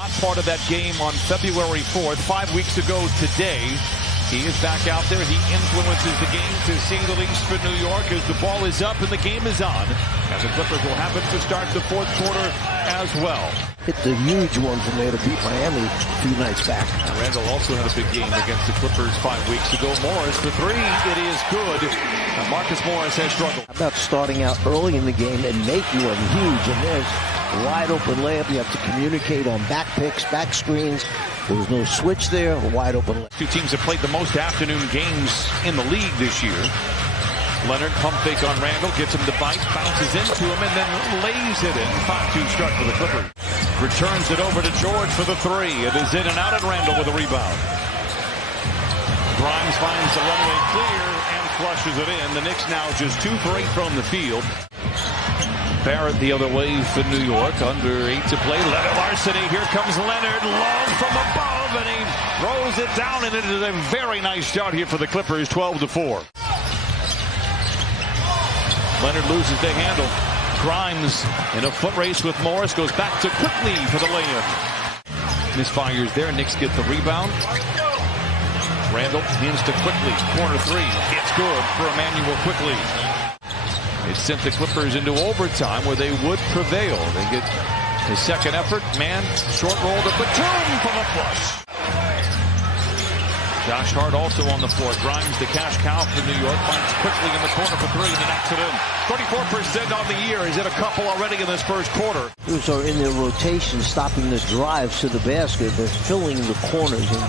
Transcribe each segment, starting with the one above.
Not part of that game on February 4th, 5 weeks ago today. He is back out there. He influences the game to see the least for New York as the ball is up and the game is on. And the Clippers will have it to start the fourth quarter as well. Hit the huge one from there to beat Miami a few nights back. Randall also had a big game against the Clippers 5 weeks ago. Morris for three. It is good. Marcus Morris has struggled. How about starting out early in the game and making one huge? And there's a wide open layup. You have to communicate on back picks, back screens. There was no switch there. A wide open layup. Two teams have played the most afternoon games in the league this year. Leonard pump fake on Randall, gets him to bite, bounces into him, and then lays it in. 5-2 start for the Clippers. Returns it over to George for the three. It is in and out, and Randall with a rebound. Grimes finds the runway clear and flushes it in. The Knicks now just 2 for 8 from the field. Barrett the other way for New York. Under 8 to play. Leonard Larceny. Here comes Leonard. Long from above, and he throws it down, and it is a very nice start here for the Clippers. 12-4. Leonard loses the handle. Grimes in a foot race with Morris. Goes back to Quickly for the layup. Misfires there. Knicks get the rebound. Randall hands to Quickly. Corner three. It's good for Emmanuel Quickly. It sent the Clippers into overtime where they would prevail. They get the second effort. Man, short roll to Batum from a flush. Josh Hart also on the floor. Grimes the cash cow for New York. Finds Quickly in the corner for three and knocks it in. 34% on the year. He's hit a couple already in this first quarter. Those are in their rotation, stopping the drives to the basket. They're filling the corners. And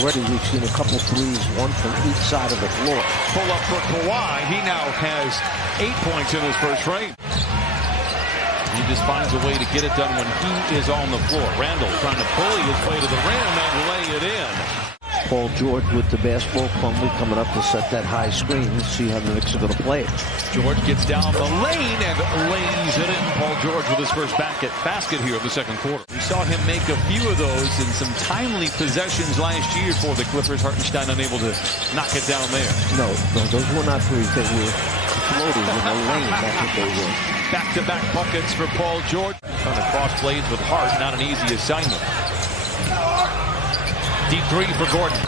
already we've seen a couple threes, one from each side of the floor. Pull up for Kawhi. He now has 8 points in his first frame. He just finds a way to get it done when he is on the floor. Randall trying to bully his way to the rim and lay it in. Paul George with the basketball plumber coming up to set that high screen and see how the Knicks are going to play it. George gets down the lane and lays it in. Paul George with his first basket here in the second quarter. We saw him make a few of those in some timely possessions last year for the Clippers. Hartenstein unable to knock it down there. No, those were not threes. They were floating in the lane. That's what they were. Back-to-back buckets for Paul George. Trying to cross blades with Hart. Not an easy assignment. Deep three for Gordon.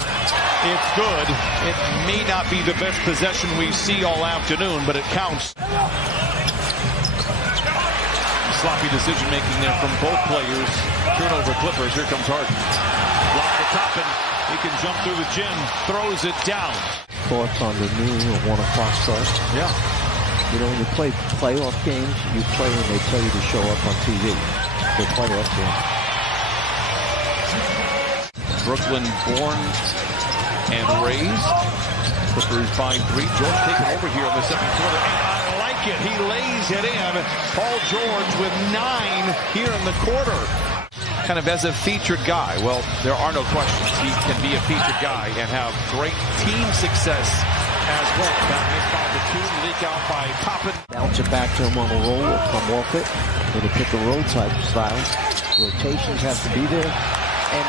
It's good. It may not be the best possession we see all afternoon, but it counts. Sloppy decision-making there from both players. Turnover Clippers. Here comes Harden. Block the top, and he can jump through the gym. Throws it down. Thoughts on the noon or 1 o'clock start? Yeah. You know, when you play playoff games, you play when they tell you to show up on TV. They're playoff games. Brooklyn born and raised. Clippers by 3. George taking over here in the second quarter, and I like it. He lays it in. Paul George with 9 here in the quarter. Kind of as a featured guy. Well, there are no questions. He can be a featured guy and have great team success as well. That missed by the 2, leak out by Toppin. Bounce it back to him on a roll or come off it with a pick and roll type style. Rotations have to be there. And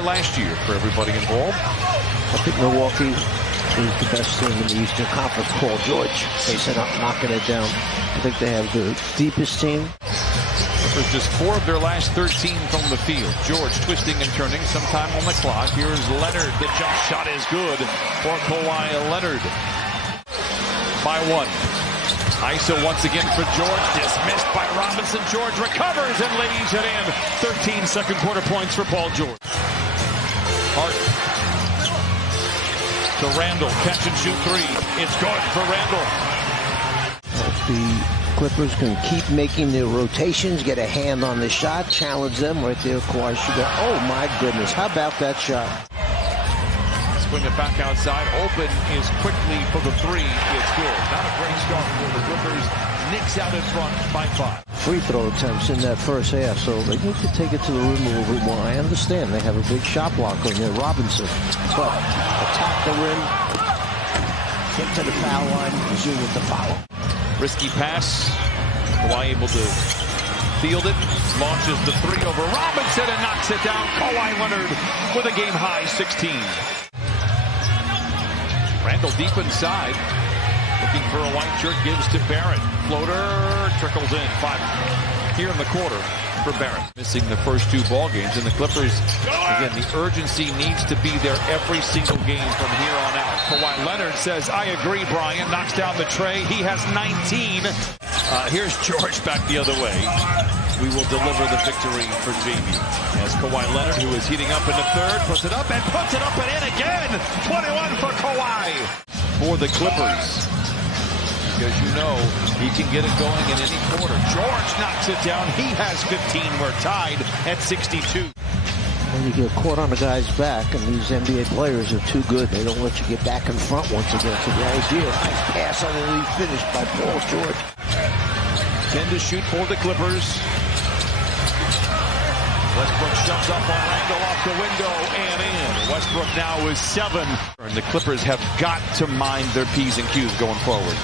last year for everybody involved. I think Milwaukee is the best team in the Eastern Conference. Paul George, they said knocking it down. I think they have the deepest team. Clippers just 4 of their last 13 from the field. George twisting and turning, sometime on the clock. Here's Leonard. The jump shot is good for Kawhi Leonard. By 1. ISO once again for George. Dismissed by Robinson. George recovers and lays it in. 13 second quarter points for Paul George. Hart to Randall. Catch and shoot 3. It's good for Randall. If the Clippers can keep making their rotations, get a hand on the shot, challenge them right there, Kawhi should go. Oh my goodness, how about that shot? Swing it back outside. Open is Quickly for the 3. It's good. Not a great start for the Clippers. Knicks out in front by 5. Free throw attempts in that first half, so they need to take it to the rim a little bit more. I understand they have a big shot blocker in there, Robinson. But attack the rim, get to the foul line, resume with the foul. Risky pass. Kawhi able to field it. Launches the 3 over Robinson and knocks it down. Kawhi Leonard with a game-high 16. Randall deep inside. Looking for a white shirt, gives to Barrett. Floater trickles in. 5 here in the quarter for for Barrett. Missing the first 2 ball games, and the Clippers, again, the urgency needs to be there every single game from here on out. Kawhi Leonard says, I agree, Brian. Knocks down the tray. He has 19. Here's George back the other way. We will deliver the victory for Jamie. As Kawhi Leonard, who is heating up in the third, puts it up and in again. 21 for Kawhi. For the Clippers. Because you know he can get it going in any quarter. George knocks it down. He has 15. We're tied at 62. When you get caught on the guy's back, and these NBA players are too good. They don't let you get back in front once again. So the idea, nice pass on the lead finish by Paul George. 10 to shoot for the Clippers. Westbrook shoves up on Randle off the window and in. Westbrook now is 7. And the Clippers have got to mind their P's and Q's going forward.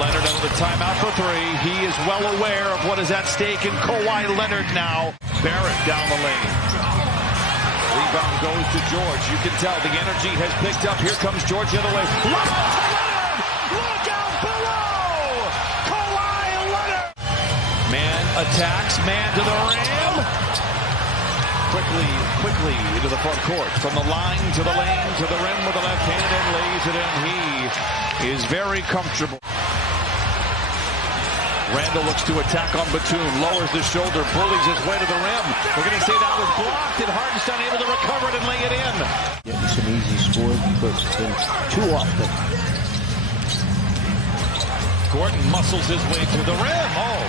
Leonard under the timeout for 3. He is well aware of what is at stake in Kawhi Leonard now. Barrett down the lane. Rebound goes to George. You can tell the energy has picked up. Here comes George the other way. Look out below! Kawhi Leonard! Man attacks, man to the rim. Quickly into the front court. From the line to the lane to the rim with the left hand and lays it in. He is very comfortable. Randle looks to attack on Batum, lowers the shoulder, bullies his way to the rim. We're going to say that was blocked, and Harden's unable to recover it and lay it in. Getting some easy scores, but too often. Gordon muscles his way to the rim. Oh.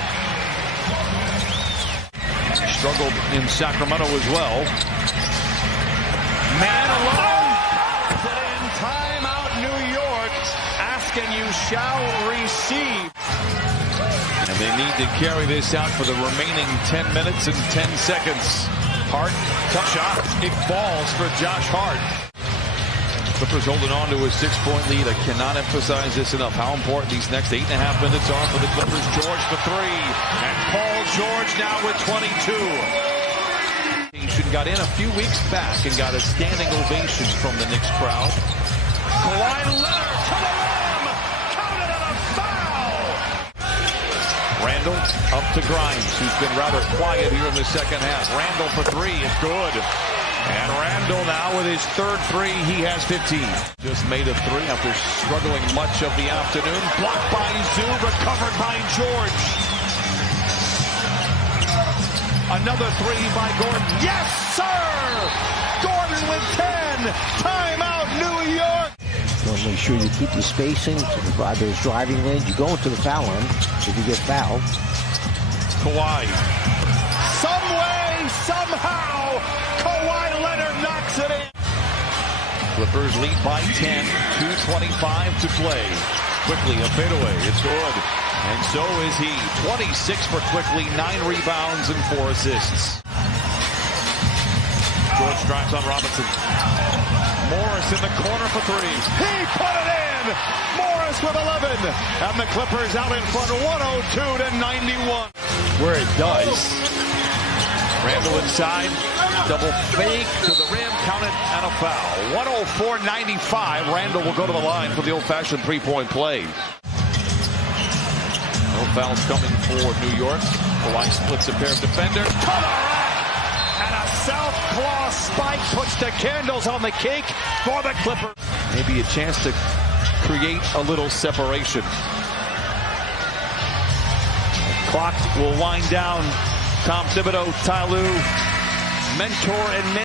He struggled in Sacramento as well. Man alone. Puts it in. Timeout, New York. Ask and you shall receive. And they need to carry this out for the remaining 10 minutes and 10 seconds. Hart, tough shot. It falls for Josh Hart. Clippers holding on to a 6-point lead. I cannot emphasize this enough, how important these next 8.5 minutes are for the Clippers. George for 3. And Paul George now with 22. Got in a few weeks back and got a standing ovation from the Knicks crowd. Kawhi Leonard to the rim. Counted on a foul. Randle up to Grimes, who's been rather quiet here in the second half. Randle for 3. It's good. And Randle now with his third 3. He has 15. Just made a 3 after struggling much of the afternoon. Blocked by Zoo, recovered by George. Another 3 by Gordon. Yes, sir! Gordon with 10. Timeout, New York. You want to make sure you keep the spacing to provide those driving lanes. You go into the foul line if you get fouled. Kawhi. Some way, somehow, Kawhi Leonard knocks it in. Clippers lead by 10. 2:25 to play. Quickly, a fadeaway. It's good. And so is he. 26 for Quickly, 9 rebounds and 4 assists. George drives on Robinson. Morris in the corner for 3. He put it in! Morris with 11. And the Clippers out in front, 102-91. Where it does. Randle inside. Double fake to the rim. Counted and a foul. 104-95. Randle will go to the line for the old-fashioned 3-point play. No fouls coming for New York. Kawhi splits a pair of defenders. To the rack! And a southpaw spike puts the candles on the cake for the Clippers. Maybe a chance to create a little separation. Clock will wind down. Tom Thibodeau, Ty Lue, mentor and